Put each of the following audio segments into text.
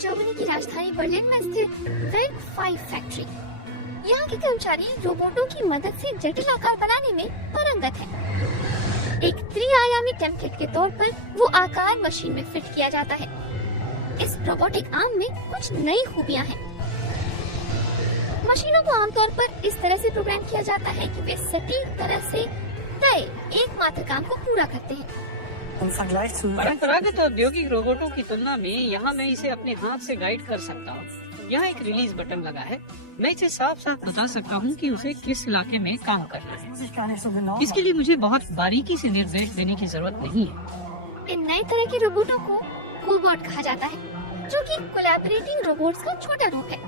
Germany की राजधानी Berlin में स्थित वेग 5 फैक्ट्री। यहाँ के कर्मचारी रोबोटों की मदद से जटिल आकार बनाने में पारंगत हैं। एक त्रिआयामी टेम्पलेट के तौर पर वो आकार मशीन में फिट किया जाता है। इस रोबोटिक आर्म में कुछ नई खूबियाँ हैं। मशीनों को आमतौर पर इस तरह से प्रोग्राम किया जाता है कि वे सटीक तरह से तय एकमात्र काम को पूरा करते हैं। परंपरागत औद्योगिक रोबोटों की तुलना में यहाँ मैं इसे अपने हाथ से गाइड कर सकता हूँ। यहाँ एक रिलीज बटन लगा है। मैं इसे साफ साफ बता सकता हूँ कि उसे किस इलाके में काम करना है। इसके लिए मुझे बहुत बारीकी से निर्देश देने की जरूरत नहीं है। इन नए तरह के रोबोटों को कोबॉट कहा जाता है, जो कि कोलैबोरेटिंग रोबोट्स का छोटा रूप है।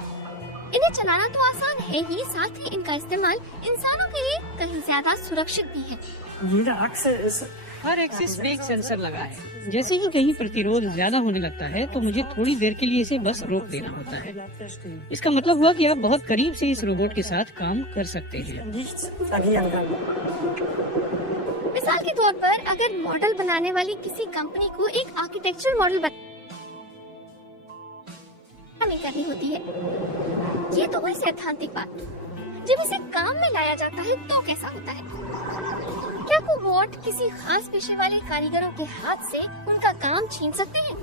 इन्हें चलाना तो आसान है ही, साथ ही इनका इस्तेमाल इंसानों के लिए कहीं ज्यादा सुरक्षित भी है। हर एक्सिस में एक सेंसर लगा है। जैसे ही कहीं प्रतिरोध ज्यादा होने लगता है तो मुझे थोड़ी देर के लिए इसे बस रोक देना होता है। इसका मतलब हुआ कि आप बहुत करीब से इस रोबोट के साथ काम कर सकते हैं। मिसाल के तौर पर अगर मॉडल बनाने वाली किसी कंपनी को एक आर्किटेक्चर मॉडल करनी होती है, ये तो हुई सैद्धांतिक बात। जब इसे काम में लाया जाता है तो कैसा होता है? क्या कोबॉट किसी खास पेशे वाले कारीगरों के हाथ से उनका काम छीन सकते हैं?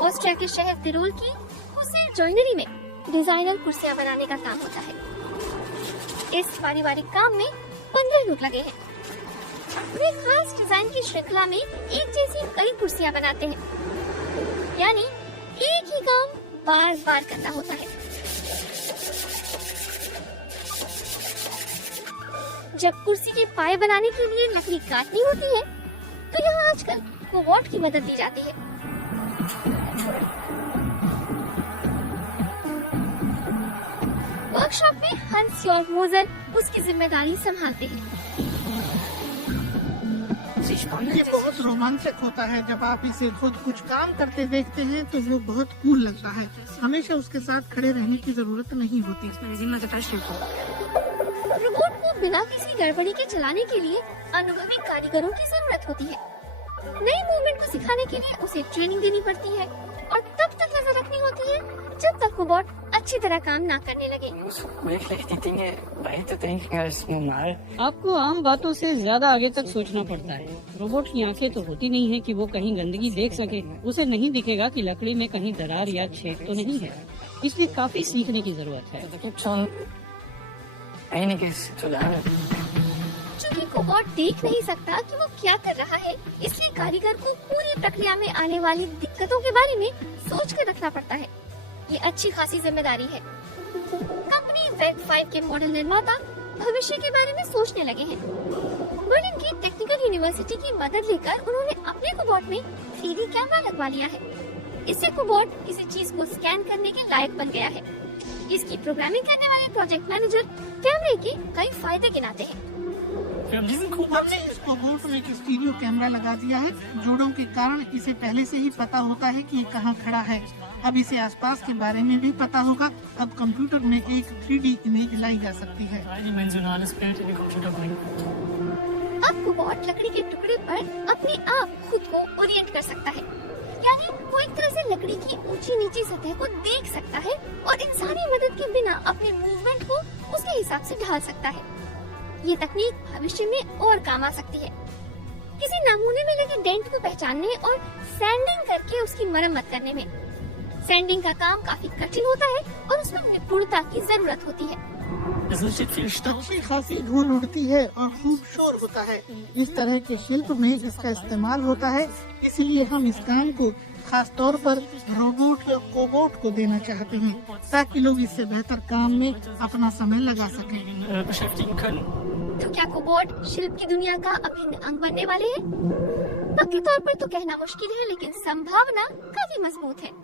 ऑस्ट्रिया के शहर तिरोल की हुसैन जॉइनरी में डिजाइनर कुर्सियां बनाने का काम होता है। इस पारिवारिक काम में 15 लोग लगे हैं। वे खास डिजाइन की श्रृंखला में एक जैसी कई कुर्सियां बनाते हैं, यानी एक ही काम बार बार करना होता है। जब कुर्सी के पाए बनाने के लिए लकड़ी काटनी होती है तो यहाँ आजकल कोबॉट की मदद दी जाती है। वर्कशॉप में हंस और मोजर उसकी जिम्मेदारी संभालते हैं। ये बहुत रोमांचक होता है। जब आप इसे खुद कुछ काम करते देखते हैं तो वो बहुत कूल लगता है। हमेशा उसके साथ खड़े रहने की जरूरत नहीं होती। रोबोट को बिना किसी गड़बड़ी के चलाने के लिए अनुभवी कारीगरों की जरूरत होती है। नई मूवमेंट को सिखाने के लिए उसे ट्रेनिंग देनी पड़ती है और तब तक नजर रखनी होती है जब तक रोबोट अच्छी तरह काम ना करने लगे। आपको आम बातों से ज्यादा आगे तक सोचना पड़ता है। रोबोट की आंखें तो होती नहीं है कि वो कहीं गंदगी देख सके। उसे नहीं दिखेगा कि लकड़ी में कहीं दरार या छेद तो नहीं है, इसलिए काफी सीखने की जरूरत है। चूंकि कोबॉट देख नहीं सकता कि वो क्या कर रहा है, इसलिए कारीगर को पूरी प्रक्रिया में आने वाली दिक्कतों के बारे में सोच कर रखना पड़ता है। ये अच्छी खासी जिम्मेदारी है। कंपनी वेग 5 के मॉडल निर्माता भविष्य के बारे में सोचने लगे हैं। बर्लिन की टेक्निकल यूनिवर्सिटी की मदद लेकर उन्होंने अपने कोबॉट में 3D कैमरा लगवा लिया है। इससे कोबॉट किसी चीज को स्कैन करने के लायक बन गया है। इसकी प्रोग्रामिंग करने वाले प्रोजेक्ट मैनेजर कैमरे के कई फायदे गिनाते हैं। हमने इस कोबॉट में एक स्टीरियो कैमरा लगा दिया है। जोड़ों के कारण इसे पहले से ही पता होता है कि ये कहाँ खड़ा है। अब इसे आसपास के बारे में भी पता होगा। अब कंप्यूटर में एक 3D इमेज लाई जा सकती है। अब कोबॉट लकड़ी के टुकड़े पर अपने आप खुद को ओरिएंट कर सकता है, यानी वो एक तरह से लकड़ी की ऊंची नीची सतह को देख सकता है और इंसानी मदद के बिना अपने मूवमेंट को उसके हिसाब से ढाल सकता है। ये तकनीक भविष्य में और काम आ सकती है। किसी नमूने में लगे डेंट को पहचानने और सैंडिंग करके उसकी मरम्मत करने में। सैंडिंग का काम काफी कठिन होता है और उसमें निपुणता की जरूरत होती है। अच्छी खासी धूल उड़ती है और खूब शोर होता है। इस तरह के शिल्प में इसका इस्तेमाल होता है, इसलिए हम इस काम को खास तौर पर रोबोट या कोबॉट को देना चाहते हैं, ताकि लोग इससे बेहतर काम में अपना समय लगा सकें। तो क्या कोबॉट शिल्प की दुनिया का अभिन्न अंग बनने वाले हैं? पक्के तौर पर तो कहना मुश्किल है, लेकिन संभावना काफी मजबूत है।